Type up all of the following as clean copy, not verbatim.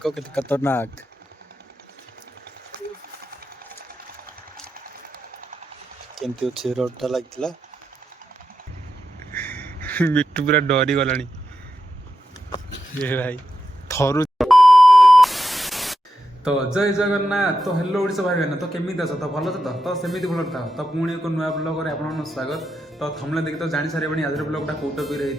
देखो कितना खतरनाक। केमती अच्छे रोडटा लगता मिट्टू पूरा डरी गलानी भाई थरु। तो जय जगन्नाथ। तो हेलो ओडिशा भाई बहन, तो केमी अस तो भल तो सेमती भल था। तो पुणी एक नुआ ब्लॉग आप स्वागत। तो थमले देखी तो जानी सारे आज ब्लॉगटा कौ टपिक रही।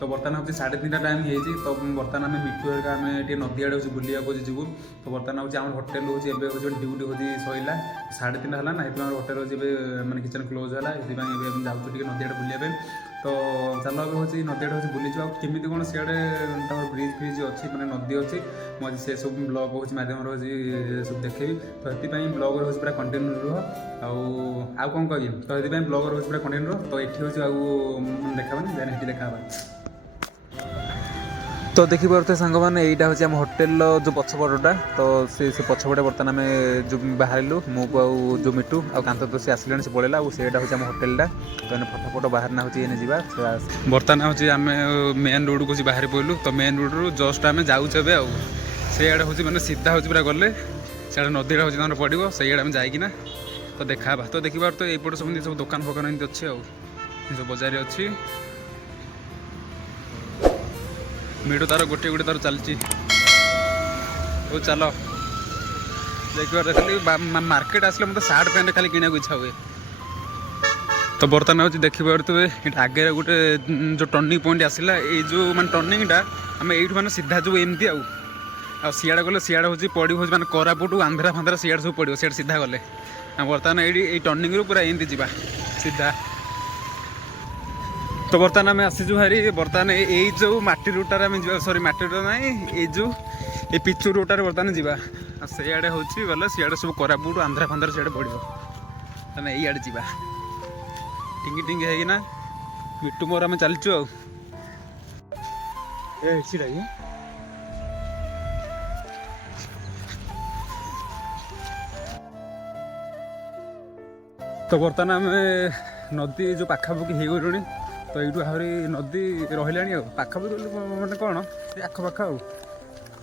तो बर्तमान हूँ 3:30 टाइम हो। तो बर्तमान आम मिट्टू हरिका आम नदी आड़े बुलिया जीवु। तो बर्तमान हूँ आम होटेल हूँ ड्यूटी हूँ सैला 3:30 है ना। ये होटेल हूँ मैंने किचन क्लोज है ये जाऊँ नदी आड़े बुलाया। तो चल अब हूँ नदी आड़े हूँ बुलीज आमती कौन सियाड़े ब्रिज फ्रिज अच्छी मैंने नदी अच्छी मुझे से सब ब्लॉग हूँ मध्यम सब देखेबी। तो ये ब्लॉग हूँ पूरा कंटिन्यू रुह आउ कौन कह। तो ये ब्लॉग हूँ पूरा कंटिन्यू रुह। तो ये हूँ देखाबी देन ये देखा। तो देखिपे सांग मैंने यहाँ हूँ आम होटेल जो पछपटा। तो से पछपटे बर्तमान आम जो बाहर जो मिट्टू आंत तो सी आसले से पड़ेगा से हूँ आम होटेलटा। तो फटाफट बाहर ना हूँ जी बर्तमान हूँ आम मेन रोड को बाहर पड़लु। तो मेन रोड रू जस्ट आम जाऊे आड़े हूँ मैंने सीधा हूँ पूरा गले सियाड़े नदी हूँ तक पड़ो से आड़े जाइकिना तो देखा। तो देखिए तो यपटे सब दुकान फकान एमती अच्छे सब बजार अच्छी मिडू तार गोटे गोटे तार चलती ओ चलो देखिए खाली मार्केट आसले मतलब सार्ट पैंट खाली किना इच्छा हुए। तो बर्तमान हूँ देखिपे आगे गोटे जो टर्निंग पॉइंट आसला ये जो मान टर्निंगटा आम यू मैंने सीधा जो एमती सियाड़े गले सियाड़े हूँ पड़ी हूँ मैंने कोरापुट आंध्रा फांध्रा सियाड़े सब पड़ो सियाड़े सीधा गले बर्तमान ये टर्निंग रू पूरा एमती जा सीधा। तो बर्तमान आम आसीचु भारी बर्तमान यही जो माटी रोटार आम जा सरी माटी रोटा ना ये जो ये पिचु रोटार बर्तमान जा सियाड़े हूँ गले सियाड़े सब कोरापुट आंध्रा फांध्रा सियाड़े पड़ो ताने यही जा टिंगी टिंगी है मिट्टू मोर आम चलचु तो बर्तमान आम नदी जो पाखापाखि हो गलुणी। तो यू आहरी नदी रहा पाखापाखि मैंने कौन आखपाख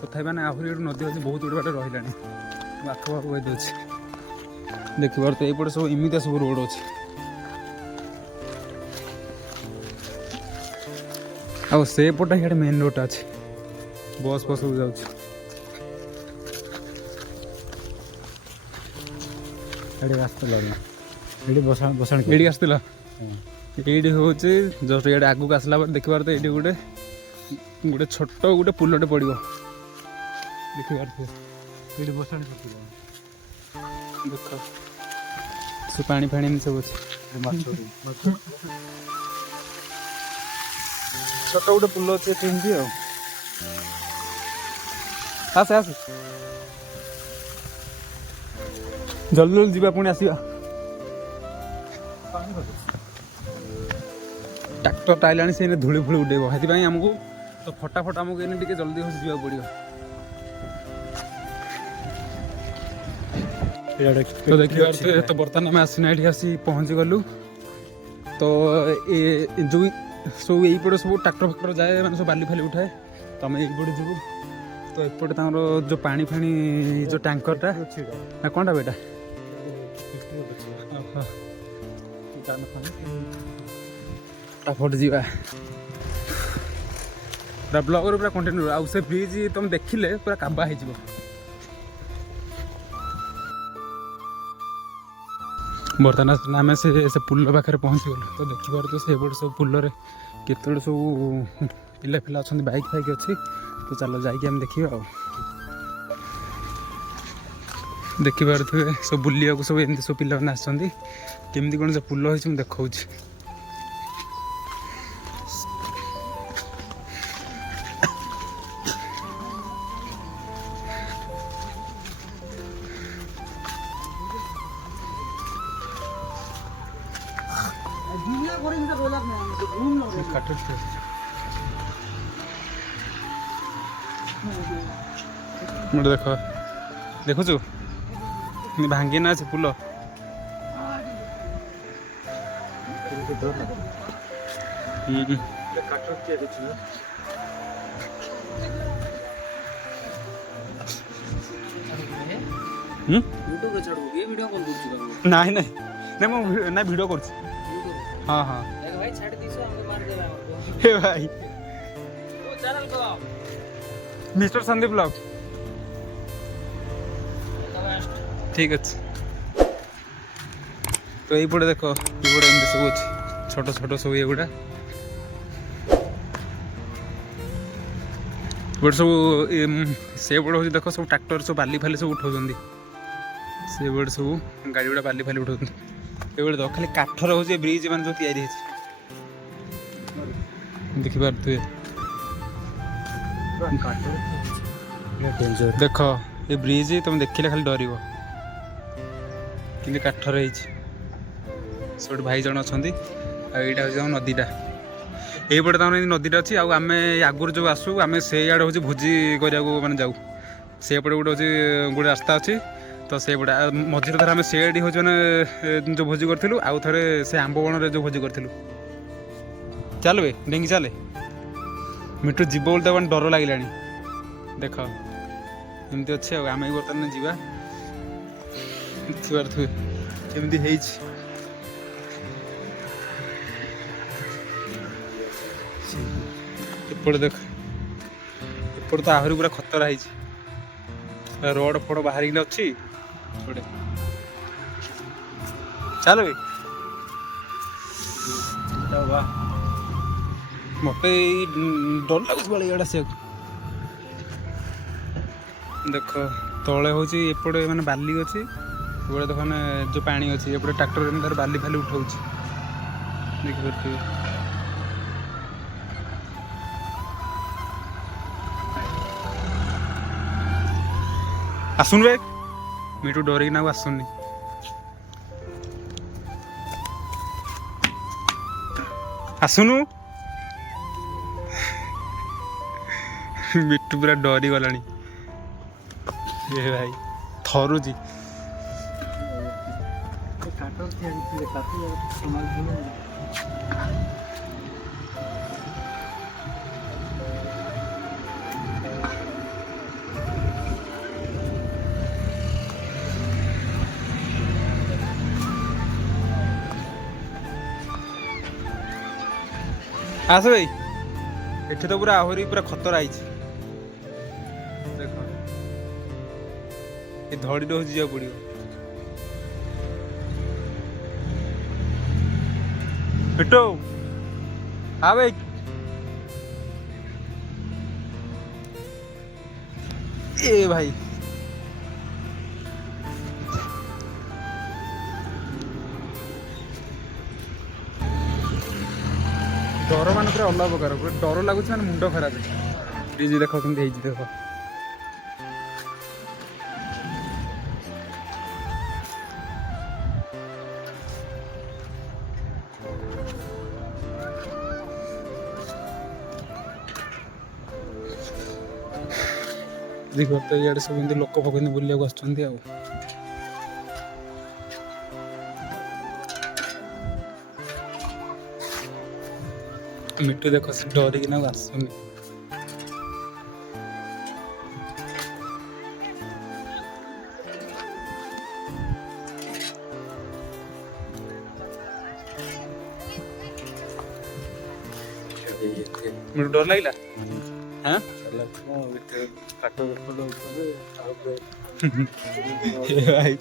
तथा मैंने आहरी नदी अच्छे बहुत गुड बाटे रहा आखपाख कहीदे देखिए। तो यपटे सब इमितिया सब रोड अच्छे आसेपटा इे मेन रोड अच्छे बस फस सब जाऊँ रास्ता लगे ये बसा ये आसला ये हूँ जस्ट ये आगू आसला देखिबार। तो ये गोटे गोटे छोट गोटे पुलटे पड़ो देखिबार ये बसा देख से पानी फाणी सब अच्छे छोट गोटे पुल अच्छे एमती आसे आसे जल्दी जल्दी जा पुणी आसवा ट्रैक्टर टाइलानी से धूली फूली उड़ेब से आमको। तो फटाफट आमको इन टे जल्दी हसी जा पड़ो। तो देखिए तो बर्तमान आम आसना ये आसी पहुँची गलु। तो ये जो सब यपटे सब ट्रैक्टर फैक्टर जाए मैंने सब बाली फाली उठाए तो आम यपटे जीवु। तो एपटे जो पानी फाणी जो टैंकरटा ना कौन बेटा फटाफट जा पूरा ब्लॉग पूरा कंटिन्यू आउ से ब्रिज तुम देखिले पूरा काबा हो। बर्तमान आम से पुल पाखे पहुँची गलु। तो देखिए तो से सब पुल केत सब पिला फिला अच्छा बैक फाइक अच्छी। तो चलो जाइए देखिए देखिपे सब बुलिया सब एमती सब पिला मैंने आमती कौन से पुल हो देखा देख देखु भांगी ना पुल यूट्यूब रे छाड़ू ये वीडियो कॉल करछु बाबू नहीं नहीं नहीं मैं ना वीडियो कर हाँ हाँ देख भाई छाड़ दिसो हमको मार देला हमको हे भाई ओ चैनल को मिस्टर संदीप ब्लॉग ठीक अच्छे तो यहीपटे देख ये एमती सब अच्छे छोट छोट सब ये गुड़ा बट सब से बड़ हूँ देख सब ट्रैक्टर सब बाली फाली सब उठाऊँ से बड़ सब गाड़ी गुड़ा बाली फाली उठाऊँ ये देख खाली काठर हूँ ब्रिज मान जो तैयारी देखिपे देख ये ब्रिज तुम देखिले खाली डर कि काठर सब भाई जन अच्छा यहाँ हूँ नदीटा यहीपटे तक नदीटा अच्छी आम आगुरी जो आसू आम से आड़े हूँ भोजी करा मैंने जाऊ सेपटे गोटे हूँ गोटे रास्ता अच्छी तो सेपटे मझे थर आम से हूँ मैंने जो भोजी करूँ आउ थे से आंब बण जो भोजी करूँ चल बे डेंगी चले मिठू जीव बोल तो डर लगे देख एमती अच्छे आम बर्तमान जावा एमती एपटे देख एपटे तो आहरी पूरा खतरा है रोड फोड़ बाहर अच्छी चल मत डर लगुच से देख तले हूँ एपटे मैंने बाली अच्छी एपटे देख जो पानी अच्छी एपटे ट्रैक्टर बाली फाली उठाऊ देखिए आसुन बे मिठू डर ना आसुनी आसुनु मिठू पूरा डरी गला भाई थरुची आस भाई एठी तो पूरा आहरी पूरा खतरा है देख ये धड़ी रोज जा पड़ो पिटो हाँ भाई ए भाई डर मान पूरा अलग प्रकार पूरा डर लगुच मैंने मुंड खराब ब्रिज देख कमी देख देख तो इे सब लोक फक बुलाक आ मिट्टू देख से डरिकी ना आसुनी मिट्टू डर लगे हाँ भाई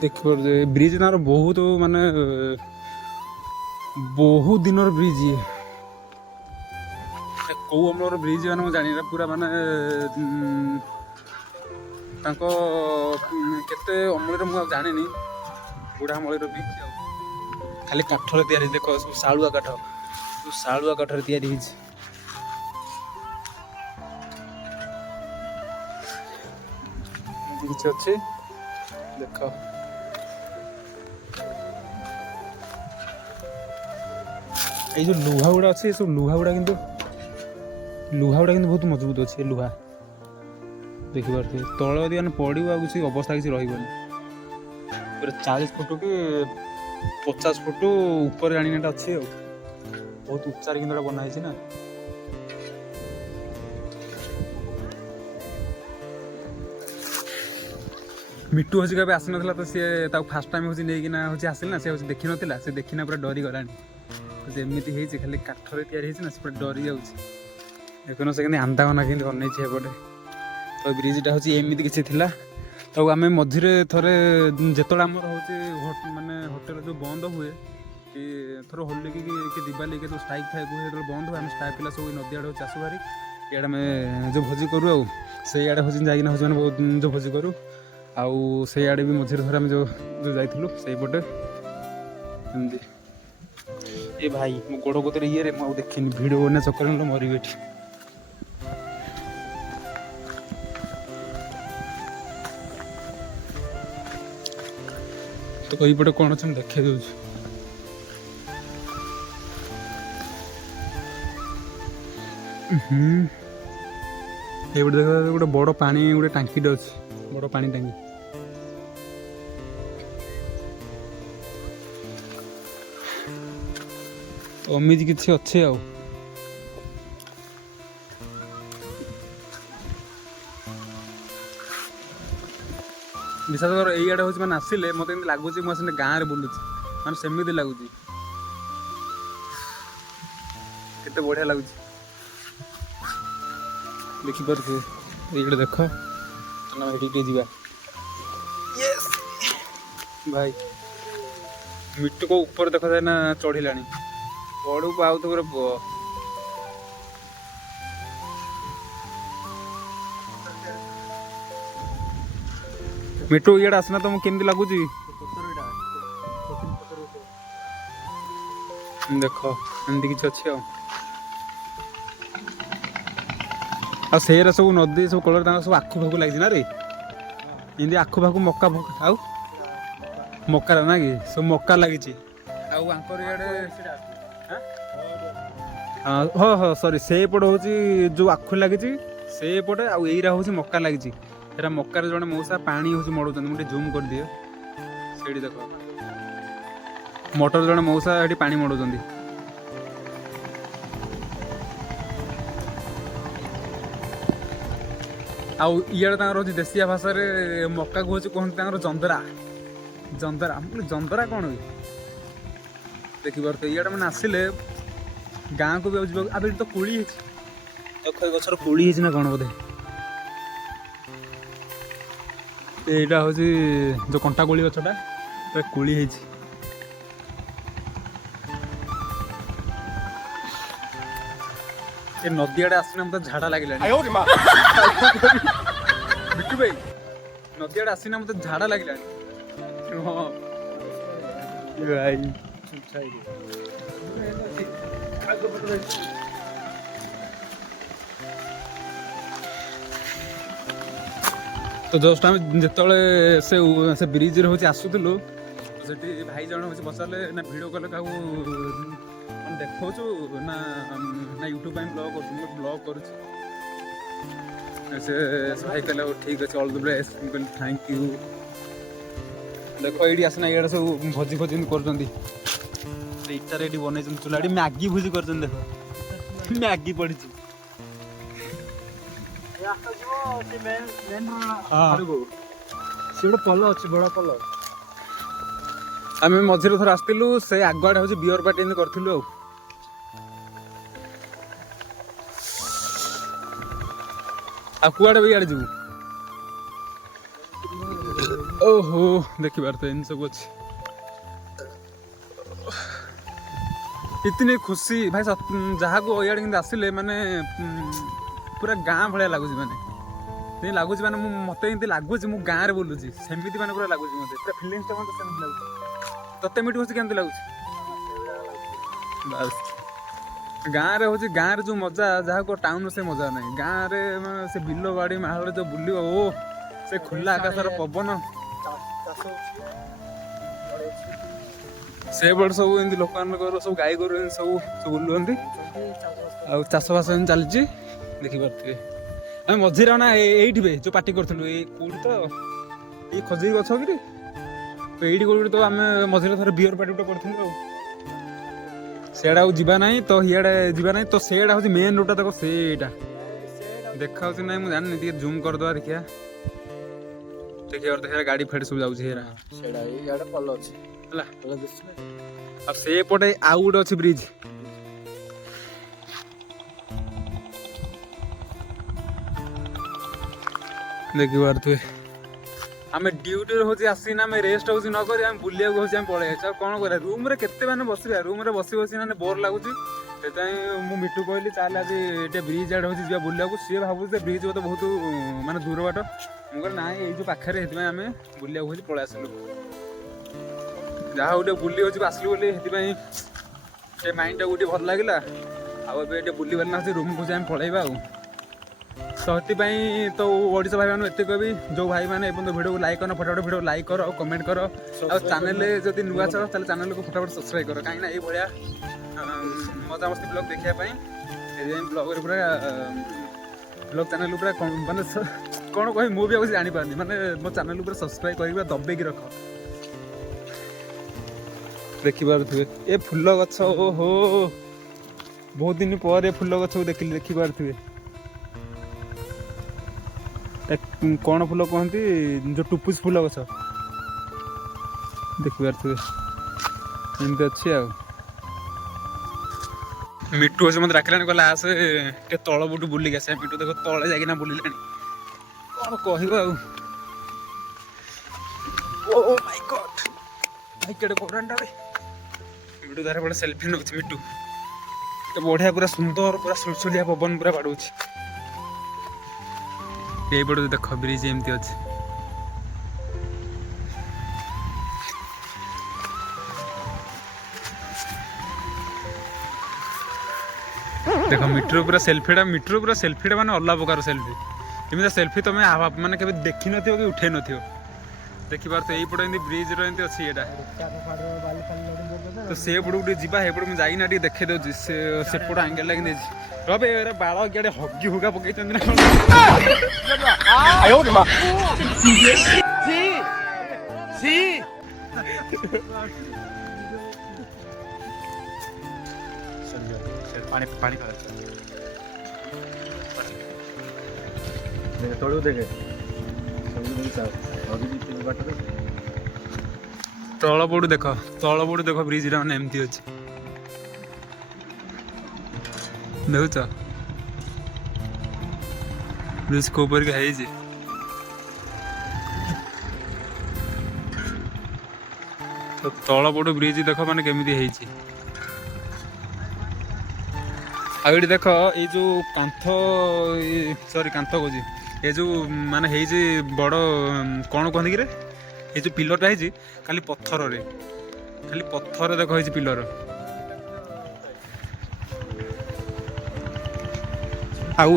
देख ब्रिज ना बहुत माने बहुत दिन ब्रिज ये कौ अमलर ब्रिज मैंने जानी पूरा माने केते अमल मुझे जानी बुढ़ा अमल ब्रिज खाली काठर तैयारी देख सब शालुआ काठ शालुआ काठर तैयारी किसी अच्छे देख ये जो लुहा गुड़ा अच्छे सब लुहा गुड़ा किंतु लुहा गुड़ा बहुत मजबूत अच्छे लुहा देखिपे तल यदि मैंने पड़ो आ किसी अवस्था किसी रही 40 फुट कि 50 फुट ऊपर आनीटा अच्छे बहुत उच्चार कि बनाई ना मिट्टू हूँ कभी आसी ना तो सी फास्ट टाइम हूँ नहीं हूँ आसिल ना सी देखी ना से देखना पूरा डरी गला जमीती है खाली काठर या पूरा डरी जाऊँगी देखो से आंधा बना के बनई एपटे तो ब्रिजटा हूँ एमती किसी थिला तो आम मझे थे जिते आम हूँ मानने होटेल जो बंद हुए कि थोड़ा होली कि दिवाली के जो स्ट्राइक थाए जो बंद हुए आम स्टाफ पिला सब नदी आड़े चाष बारी इे आम जो भोजी करूँ से आड़े हूँ जाइना हूँ बहुत जो भोजी करूँ आउ से आड़े भी मझे थोड़ा जो जो जाइलु से पटे ए भाई मो गोड़ गोतर ये मुझे देखनी भिड़ बना चक्कर मरबी ये तो यहीपटे कौन अच्छे देखे दूँ ये देख गोटे बड़ पानी गोटे टांकीटे अच्छे बड़ पानी टांकी अमिज किसी अच्छे आ विश्वास कर यही हूँ मैंने आसिले मत लगुच मुझे गाँव में बुलूँ मैंने सेमती लगुच केते बढ़िया लगुच देखिपे ये देख जा भाई मिट्टू को ऊपर देखा जाए ना चढ़िला पड़ू को आउ तो पूरा मिट्टू ये आसना तो केमती लगुच देख एमती किसी अच्छे आर सब नदी सब कलर सब आखु फाखु लगी ना रे इमती आखु फाखु मक्का फक आउ मक्का ना कि सब मक्का लगी हाँ हाँ सॉरी से पट हूँ जो आखु लगी से पटे आईरा हूँ मक्का लगी मक्कार जड़े मौसा पानी हूँ मड़ुच्च मुझे जूम कर दिए से देख मोटर जड़े मौसा ये पानी मड़ुच्च आउ इे देशिया भाषा मक्का को कहते जंदरा जंदरा जंदरा कौन हुई देखिए ये मैंने आसिले गाँव को भी अब तो कोड़ी अखय गचर कोड़ी ना कौन बोधे यहाँ हूँ जो कंटा कोड़ी गचटा कोड़ी नदी आड़े आसना मतलब झाड़ा लगे बिट्टू भाई नदी आड़े आसना मतलब झाड़ा लगे तो जस्ट आम जिते से ब्रिज हूँ आसुलु से भाई जन हूँ पचारे ना भिड कले क्या देखु ना ना यूट्यूब ब्लॉग कर भाई कहले ठीक अच्छे ऑल द बेस्ट कहली थैंक यू देख ये आसना ये सब भोजी भोजी कर इटा ये बनई चूल्हा मैगी भोजी कर देख मैगी पड़ी पल अच्छे बड़ा पल आम मझे थोड़ा आसलु से आगुआड़े हूँ बियर पार्टी करूँ कुआड़े भी इे जीव ओहो देखिबार तो इन सब अच्छे इतनी खुशी भाई जहाँ को इे आसिले माने पूरा गाँ भाया लगुच माने लगुच माने मत लगुच मु गाँव में बुलूची सेमती माने पूरा लगुच मत पूरा फिलिंग्स मत लगुच तते मिठी हूँ केमती लगुच बस गाँव में हूँ गाँव जो मजा जहाँ को टाउन से मजा नहीं गाँव में से बिल बाड़ी माहल जो बुल ओ से खुला आकाशर पवन से बड़ सब एमती लोक सब गाई गोरु सब बुलुंट ଆଉ ଚାଷବାସ ଏମିତି ଚାଲିଛି ଦେଖିପାରୁଥିବେ। ଆମେ ମଝିରେ ନା ଏଇଠି ବେ ଯେଉଁ ପାର୍ଟି କରୁଥିଲୁ ଏଇ କେଉଁଠି ତ ଏଇ ଖଜୁରୀ ଗଛ କିରେ ଏଇଠି କେଉଁଠି ତ ଆମେ ମଝିରେ ଥରେ ବିୟର ପାର୍ଟି ଗୋଟେ କରିଥିଲୁ ଆଉ ସିଆଡ଼େ ଆଉ ଯିବା ନାହିଁ ତ ଇଆଡ଼େ ଯିବା ନାହିଁ ତ ସେଇଟା ହେଉଛି ମେନ୍ ରୋଡ଼ଟା ଦେଖ ସେଇଟା ଦେଖାଉଛି ନାହିଁ ମୁଁ ଜାଣିନି ଟିକେ ଜୁମ୍ କରିଦେବା ଦେଖିବା ଦେଖିବା ଗାଡ଼ି ଫାଡ଼ି ସବୁ ଯାଉଛି ହେରା ସେଇଟା ଇଆଡ଼େ ଭଲ ଅଛି ହେଲା ଭଲ ଦିଶୁନି। ଆଉ ସେପଟେ ଆଉ ଗୋଟେ ଅଛି ବ୍ରିଜ ଦେଖିପାରୁଥିବେ। ଆମେ ଡ୍ୟୁଟିରେ ହେଉଛି ଆସିକିନା ଆମେ ରେଷ୍ଟ ହେଉଛି ନ କରି ଆମେ ବୁଲିବାକୁ ହେଉଛି ଆମେ ପଳେଇ ଆସିଛୁ ଆଉ କ'ଣ କରିବା ରୁମ୍ରେ କେତେ ମାନେ ବସିବା ରୁମ୍ରେ ବସି ବସି ମାନେ ବୋର୍ ଲାଗୁଛି ସେଥିପାଇଁ ମୁଁ ମିଟୁ କହିଲି ଚାଲେ ଆଜି ଟିକେ ବ୍ରିଜ୍ ଆଡ଼େ ହେଉଛି ଯିବା ବୁଲିବାକୁ ସିଏ ଭାବୁଛି ଯେ ବ୍ରିଜ୍ ବୋଧେ ବହୁତ ମାନେ ଦୂର ବାଟ ମୁଁ କହିଲି ନାଇଁ ଏଇ ଯେଉଁ ପାଖରେ ସେଥିପାଇଁ ଆମେ ବୁଲିବାକୁ ହେଉଛି ପଳେଇ ଆସିଲୁ ଯାହା ହଉ ଟିକେ ବୁଲି ହେଉଛି ଆସିଲୁ ବୋଲି ସେଥିପାଇଁ ସେ ମାଇଣ୍ଡଟା ଟିକେ ଭଲ ଲାଗିଲା ଆଉ ଏବେ ଟିକେ ବୁଲି ପାରିଲା ସେ ରୁମ୍କୁ ଯାଇ ଆମେ ପଳେଇବା ଆଉ ତ ସେଥିପାଇଁ ତ ଓଡ଼ିଶା ଭାଇମାନଙ୍କୁ ଏତେ କହିବି ଯେଉଁ ଭାଇମାନେ ଏବଂ ଭିଡ଼ିଓକୁ ଲାଇକ୍ କର ଫଟାଫଟ ଭିଡ଼ିଓ ଲାଇକ୍ କର ଆଉ କମେଣ୍ଟ କର ଆଉ ଚ୍ୟାନେଲରେ ଯଦି ନୂଆ ଅଛ ତାହେଲେ ଚ୍ୟାନେଲକୁ ଫଟାଫଟ ସବସ୍କ୍ରାଇବ୍ କର କାହିଁକିନା ଏଇଭଳିଆ ମଜାମସ୍ତି ବ୍ଲଗ୍ ଦେଖିବା ପାଇଁ ସେଥିପାଇଁ ବ୍ଲଗ୍ରେ ପୁରା ବ୍ଲଗ୍ ଚ୍ୟାନେଲ୍ ପୁରା ମାନେ କ'ଣ କହିବି ମୁଁ ବି ଆଉ କିଛି ଜାଣିପାରୁନି ମାନେ ମୋ ଚ୍ୟାନେଲ୍ ଉପରେ ସବସ୍କ୍ରାଇବ୍ କରିକି ପୁରା ଦବେଇକି ରଖ ଦେଖିପାରୁଥିବେ ଏ ଫୁଲ ଗଛ ଓହୋ ବହୁତ ଦିନ ପରେ ଫୁଲ ଗଛକୁ ଦେଖିପାରୁଥିବେ କ'ଣ ଫୁଲ କହନ୍ତି ଯେଉଁ ଟୁପୁସ ଫୁଲ ଗଛ ଦେଖିପାରୁଥିବେ ଏମିତି ଅଛି ଆଉ ମିଟୁ ଅଛି ମୋତେ ଡାକିଲାଣି କହିଲା ଆସେ ଟିକେ ତଳ ବୁଟୁ ବୁଲିକି ଆସିବା ମିଟୁ ଦେଖ ତଳେ ଯାଇକିନା ବୁଲିଲାଣି କ'ଣ କହିବ ଆଉ ଓ ମାଇ ଗଡ୍ ଭାଇ କେଡ଼େ କୋରାନଟାରେ ମିଟୁ ତାର ଗୋଟେ ସେଲ୍ଫି ନେଉଛି ମିଟୁ ବଢ଼ିଆ ପୁରା ସୁନ୍ଦର ପୁରା ସୁଲସୁଲିଆ ପବନ ପୁରା ବାଡ଼ଉଛି এইপটে দেখ ব্রিজ এমতি আছে দেখ মিট্রো পুরা সেলফিটা মানে অল্লা প্রকার সেলফি এমনি সেলফি তুমি মানে কেবে দেখি নথিব কি উঠাই নথিব ଦେଖିପାରୁଥିବ ଏଇପଟେ ଏମିତି ବ୍ରିଜର ଏମିତି ଅଛି ଏଇଟା ତ ସେପଟକୁ ଟିକେ ଯିବା ସେପଟେ ମୁଁ ଯାଇକିନା ଟିକେ ଦେଖେଇ ଦେଉଛି ସେପଟ ଆଙ୍ଗେଲଟା କେମିତି ହେଇଛି ରବେ ଏରା ବାଳ କିଆଡ଼େ ହଗି ହୁଗା ପକେଇଛନ୍ତି ନା ପାଣି ପାଣି ତଳୁ ଦେଖେ ତଳ ପଟୁ ଦେଖ ବ୍ରିଜଟା ମାନେ ଏମିତି ଅଛି ଦେଖୁଛ ବ୍ରିଜ କୋଉ ପରିକା ହେଇଛି ତ ତଳ ପଟୁ ବ୍ରିଜ ଦେଖ ମାନେ କେମିତି ହେଇଛି ଆଉ ଏଠି ଦେଖ ଏଇ ଯୋଉ କାନ୍ଥ କହୁଛି ଏ ଯୋଉ ମାନେ ହେଇଛି ବଡ଼ କ'ଣ କୁହନ୍ତି କିରେ ଏଇ ଯୋଉ ପିଲରଟା ହେଇଛି ଖାଲି ପଥରରେ ଦେଖ ହେଇଛି ପିଲର ଆଉ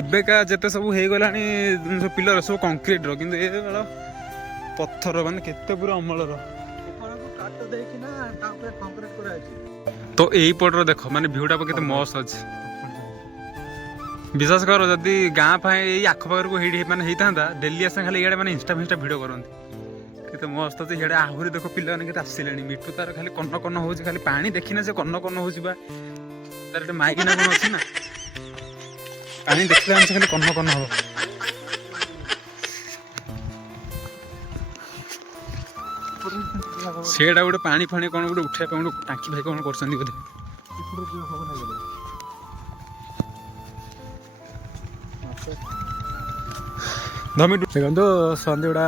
ଏବେକା ଯେତେ ସବୁ ହେଇଗଲାଣି ପିଲର ସବୁ କଂକ୍ରିଟର କିନ୍ତୁ ଏ ବେଳ ପଥର ମାନେ କେତେ ପୁରା ଅମଳର ତ ଏଇପଟର ଦେଖ ମାନେ ଭିଉଟା କେତେ ମସ୍ତ ଅଛି ବିଶ୍ୱାସ କର ଯଦି ଗାଁ ପାଇଁ ଏଇ ଆଖପାଖକୁ ମାନେ ହେଇଥାନ୍ତା ଡେଲି ଆସେ ଖାଲି ଇଆଡ଼େ ମାନେ ଇନଷ୍ଟା ଭିଡ଼ିଓ କରନ୍ତି କେତେ ମସ୍ତ ଅଛି ଇଆଡ଼େ ଆହୁରି ଦେଖ ପିଲାମାନେ କେତେ ଆସିଲେଣି ମିଠୁ ତାର ଖାଲି କନ ହେଉଛି ଖାଲି ପାଣି ଦେଖିନା ସେ କନ ହେଉଛି ବା ତାର ଗୋଟେ ମାଇକିନା କ'ଣ ଅଛି ନା ପାଣି ଦେଖିଲା ମାନେ ସେ ଖାଲି କନ ହବ ସେଟା ଗୋଟେ ପାଣି ଫାଣି କ'ଣ ଗୋଟେ ଉଠେଇବା ପାଇଁ ଗୋଟେ ଟାଙ୍କି ଭାଇ କ'ଣ କରୁଛନ୍ତି ବୋଧେ ଦେଖନ୍ତୁ ସନ୍ଧ୍ୟା ଗୁଡ଼ା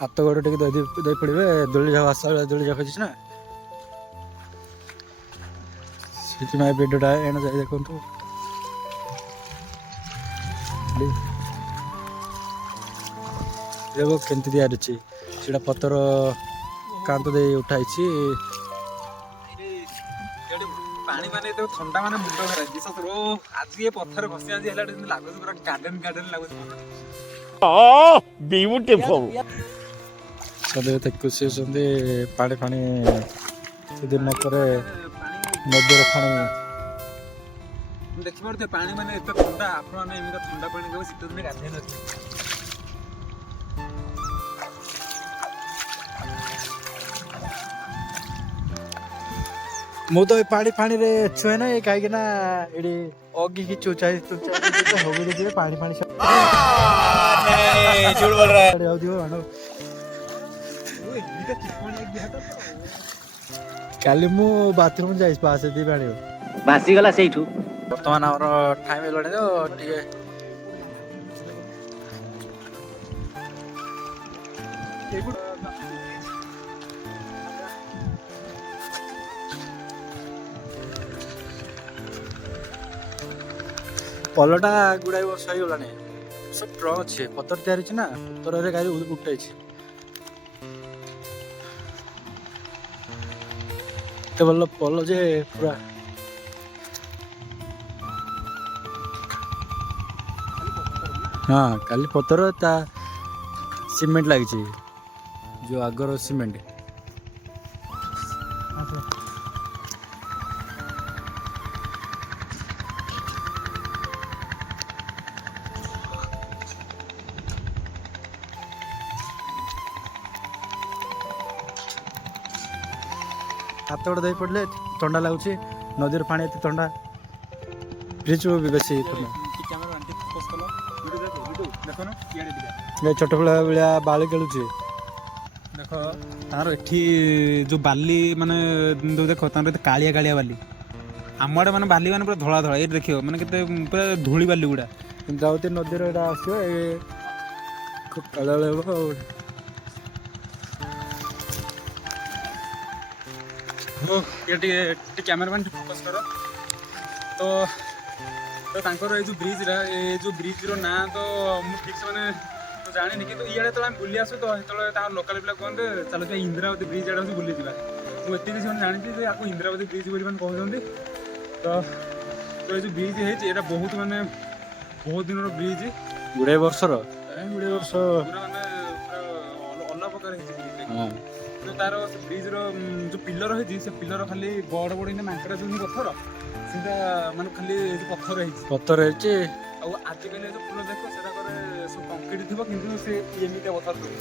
ହାତ ଗୋଡ଼ ଟିକେ ଦେଇ ପଡ଼ିବେ ଦୋଳି ଯାକ ଦୋଳି ଯାକ ଅଛି ନା ସେଥିପାଇଁ ଭିଡ଼ିଓଟା ଏଣେ ଯାଇ ଦେଖନ୍ତୁ ଦେଖ କେମିତି ତିଆରି ଅଛି ସେଇଟା ପଥର କାନ୍ଥ ଦେଇ ଉଠା ହେଇଛି ପାଣି ମାନେ ଥଣ୍ଡା ମାନେ ମୁଣ୍ଡ ଖରାପ ବିଶ୍ୱାସ କର ଆଜି ଏ ପଥର ଘଷି ଆଜି ହେଲା ଯେମିତି ଲାଗୁଛି ପୁରା ଗାର୍ଡେନ ଲାଗୁଛି ସନ୍ଧ୍ୟା ଏତେ ଖୁସି ଅଛନ୍ତି ପାଣି ଫାଣି ସେଦିନ ପରେ ନଦୀର ପାଣି ଦେଖିପାରୁଥିବେ ପାଣି ମାନେ ଏତେ ଥଣ୍ଡା, ଆପଣମାନେ ଏମିତି ଥଣ୍ଡା ପାଣି କେବେ ଶୀତ ଦିନେ ଗାଧେଇ ନଥିବେ। ମୁଁ ତ ଏ ପାଣିରେ ଛୁଏ ନା କାହିଁକିନା ଏଠି ଅଗିକି ଚୁଚାଇ ହବି ଦେଖିବେ ପାଣି ଯାଉଥିବ କାଲି ମୁଁ ବାଥରୁମ ଯାଇଛି ପାସ୍ ଏତିକି ପାଣି ଭାସିଗଲା ସେଇଠୁ। ବର୍ତ୍ତମାନ ଆମର ଟାଇମ୍ ହେଇଗଲାଣି ତ ଟିକେ ପଲଟା ଗୁଡ଼ାଏ ବର୍ଷ ହେଇଗଲାଣି ସବୁ ଷ୍ଟ୍ରଙ୍ଗ ଅଛି ପଥର ତିଆରି ଅଛି ନା ପଥରରେ ଗାଈ ଉଠେଇଛି ଏତେ ଭଲ ପଲ ଯେ ପୁରା ହଁ କାଲି ପଥର ତା ସିମେଣ୍ଟ ଲାଗିଛି ଯେଉଁ ଆଗର ସିମେଣ୍ଟ ହାତ ଗୋଡ଼ ଦେଇ ପଡ଼ିଲେ ଥଣ୍ଡା ଲାଗୁଛି ନଦୀର ପାଣି ଏତେ ଥଣ୍ଡା ଫ୍ରିଜ୍ ବି ବେଶୀ ଥଣ୍ଡା ଛୋଟ ପିଲା ଭଳିଆ ବାଳି ଖେଳୁଛି ଦେଖ ତାର ଏଠି ଯୋଉ ବାଲି ମାନେ ଦେଖ ତାର ଏତେ କାଳିଆ କାଳିଆ ବାଲି ଆମ ଆଡ଼େ ମାନେ ବାଲି ମାନେ ପୁରା ଧଳା ଧଳା ଏଇଠି ଦେଖିବ ମାନେ କେତେ ପୁରା ଧୂଳି ବାଲି ଗୁଡ଼ା ଇନ୍ଦ୍ରାବତୀ ନଦୀର ଏଇଟା ଆସିବ ଏ ଖୁବ କାଳ ହେବ ଆଉ ହଉ ଟିକେ କ୍ୟାମେରାମ୍ୟାନ୍ ଟିକେ ଫୋକସ୍ କର ତ ତାଙ୍କର ଏଇ ଯେଉଁ ବ୍ରିଜ୍ଟା ଏ ଯେଉଁ ବ୍ରିଜ୍ର ନାଁ ତ ମୁଁ ଠିକ୍ସେ ମାନେ ଜାଣିନି କିନ୍ତୁ ଇଆଡ଼େ ଯେତେବେଳେ ଆମେ ବୁଲି ଆସୁ ତ ସେତେବେଳେ ତାଙ୍କର ଲୋକାଲ ପିଲା କୁହନ୍ତି ଚାଲ ଯିବା ଇନ୍ଦ୍ରାବତୀ ବ୍ରିଜ୍ ଆଡ଼େ ହେଉଛି ବୁଲିଯିବା ମୁଁ ଏତିକି ସେମାନେ ଜାଣିଛି ଯେ ଆକୁ ଇନ୍ଦ୍ରାବତୀ ବ୍ରିଜ୍ ବୋଲି ମାନେ କହୁଛନ୍ତି ତ ଏ ଯେଉଁ ବ୍ରିଜ୍ ହେଇଛି ଏଇଟା ବହୁତ ମାନେ ବହୁତ ଦିନର ବ୍ରିଜ୍ ଗୁଡ଼ାଏ ବର୍ଷର ପୁରା ମାନେ ପୁରା ଅଲଗା ପ୍ରକାର ହେଇଛି ବ୍ରିଜ୍ କିନ୍ତୁ ତାର ସେ ବ୍ରିଜ୍ର ଯେଉଁ ପିଲର ହେଇଛି ସେ ପିଲର ଖାଲି ବଡ଼ ବଡ଼ ଏମିତି ମାଙ୍କଡ଼ା ଯେଉଁ ପଥର ସେଇଟା ମାନେ ଖାଲି ପଥର ହେଇଛି ଆଉ ଆଜିକାଲି ଯେଉଁ ଫୁଲ ଦେଖ ସେଟା କରେ ସବୁ କଂକ୍ରିଟ୍ ଥିବ କିନ୍ତୁ ସେ ଏମିତିଆ ପଥର ଥିବ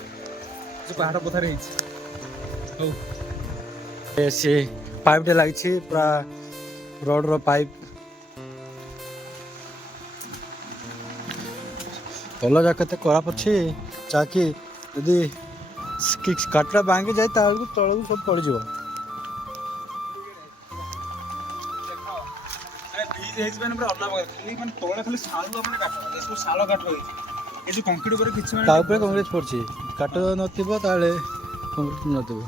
ଯେଉଁ ପାହାଡ଼ ପଥର ହେଇଛି ହଉ ସେ ପାଇପ୍ଟେ ଲାଗିଛି ପୁରା ରଡ଼୍ର ପାଇପ୍ ଭଲ ଯାକ ଏତେ ଖରାପ ଅଛି ଯାହାକି ଯଦି କାଠଟା ଭାଙ୍ଗି ଯାଏ ତା ବେଳକୁ ତଳକୁ ସବୁ ପଡ଼ିଯିବ ବ୍ରିଜ୍ ହେଇଛି ମାନେ ପୁରା ଅଲଗା ପ୍ରକାର ଖାଲି ମାନେ ତଳେ ଖାଲି ଶାଳୁଆ ମାନେ କାଠ ସବୁ ଶାଳ କାଠ ହେଇଛି ଏ ଯେଉଁ କଂକ୍ରିଟ୍ ଉପରେ କିଛି ତା ଉପରେ କଂକ୍ରିଟ୍ ପଡ଼ିଛି କାଠ ନଥିବ ତାହେଲେ କଂକ୍ରିଟ୍ ନଥିବ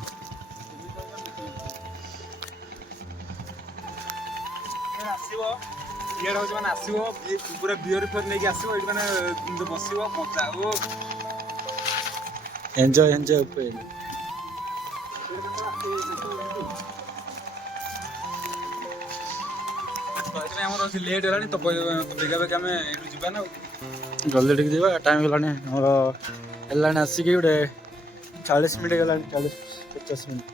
ଆସିବ ଇଆଡ଼େ ହେଉଛି ମାନେ ଆସିବ ପୁରା ବିୟର ଫିୟର ନେଇକି ଆସିବ ଏଇଠି ମାନେ ବସିବ ମଜା ଓ ଏନ୍ଜୟ ଉପରେ ଆମର ଲେଟ୍ ହେଲାଣି ତ ବେଗା ବେଗା ଆମେ ଏଇଠୁ ଯିବା ନା ଜଲ୍ଦି ଟିକେ ଯିବା ଟାଇମ୍ ହେଲାଣି ଆମର ହେଲାଣି ଆସିକି ଗୋଟେ 40 ମିନିଟ୍ ହେଇଗଲାଣି 40-50 ମିନିଟ୍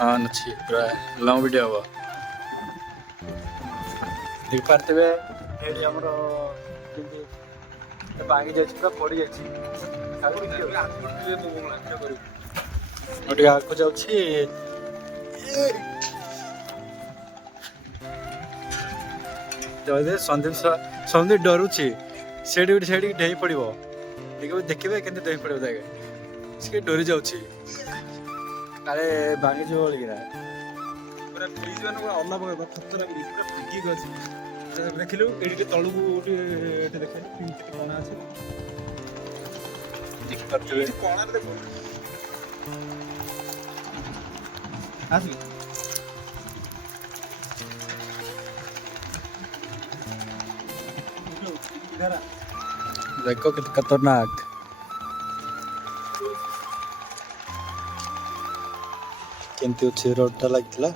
हाँ अच्छी पूरा लॉन्ग वीडियो हवा देख पार्थिवे एडी हमर केमती भांगी जाय पूरा पड़ी जाय छी आगो जाउछि सन्दीप डरुछि सेडी डेई पड़िबो देखिबे केनते डेई पड़िबो ताके से डरी जाउछि काले भांगी जो बोलिकिरा पूरा ब्रिज मान पूरा अल्लाह बगा खतरा ब्रिज पूरा भांगी गछि देखिलु एडी तळु गोटे एटे देखै केते कोना अछि देख परतबे कोना रे देखो आसी देखो कितना खतरनाक केमती अच्छे रोडटा लागला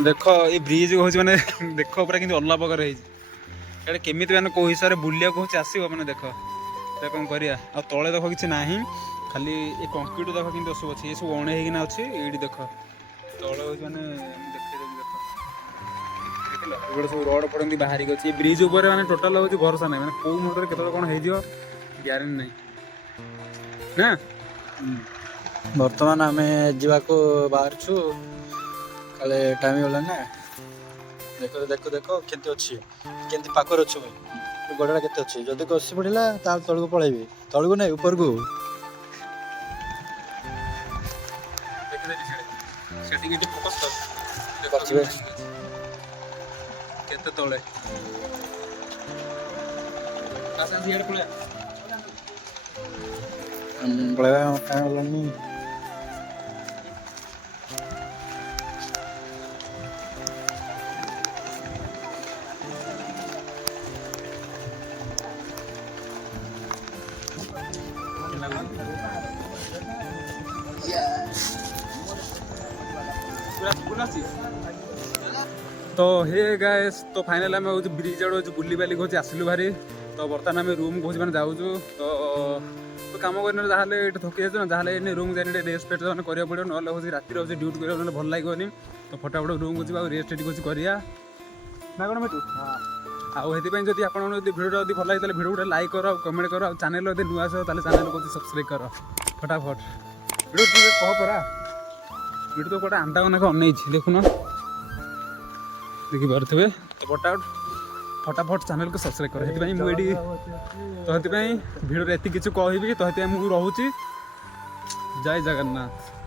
देख ये ब्रिज हूँ मैंने देख पूरा कि अलग प्रकार है केमी मैंने कौ हिसाब से बुलिया हूँ आसो मैंने देख कौन करा आ तले देख कि ना खाली ये कंक्रीट देख कि सब अच्छे ये सब अणे होना अच्छे ये देख तले हूँ मैंने देखिए सब रड पड़ती बाहर अच्छे ब्रिज उपर मैंने टोटाल हूँ भरोसा नहीं मैंने कौ मुहूर्त केत कौन हो ग्यारेंटी नहीं ना बर्तमान आम जावाको बाहर छु काले टाइम गला ना देख देख देख केमती अच्छी केमती पाखर अच्छे भाई गड़ा केते अच्छी जदि कसी पड़ा ताल तलू पलैबी तलू ना ऊपर को केते तले पलैबा टाइम गलानी तो हे गाइस तो फाइनल आम हूँ ब्रिज आड़ बुली बाली हूँ आसलु भारी तो बर्तमान आम रूम को मैंने जाऊँ तो कम कर जहाँ ये थकी जाए ना जहाँ रूम जाए रेस्ट फेस्ट मैंने करा पड़ो ना हूँ राति हूँ ड्यूटी कर भल लगे तो फटाफट रूम को जा रेस्ट कुछ करा ना कौन बेटू आउपाई जब आप भिडियो भल लगे भिडियो गोटे लाइक कर कमेंट कर चैनल यदि नुआ आस चैनल को सब्सक्राइब कर फटाफट भिडियो कह परा भिडियो तो गोटे आंटा बना अन देखुन देखिपे तो फटाफट चैनल को सब्सक्राइब कर मुझे तो भिडियो एति किसी कहबी तो मुझे रोचे जय जगन्नाथ।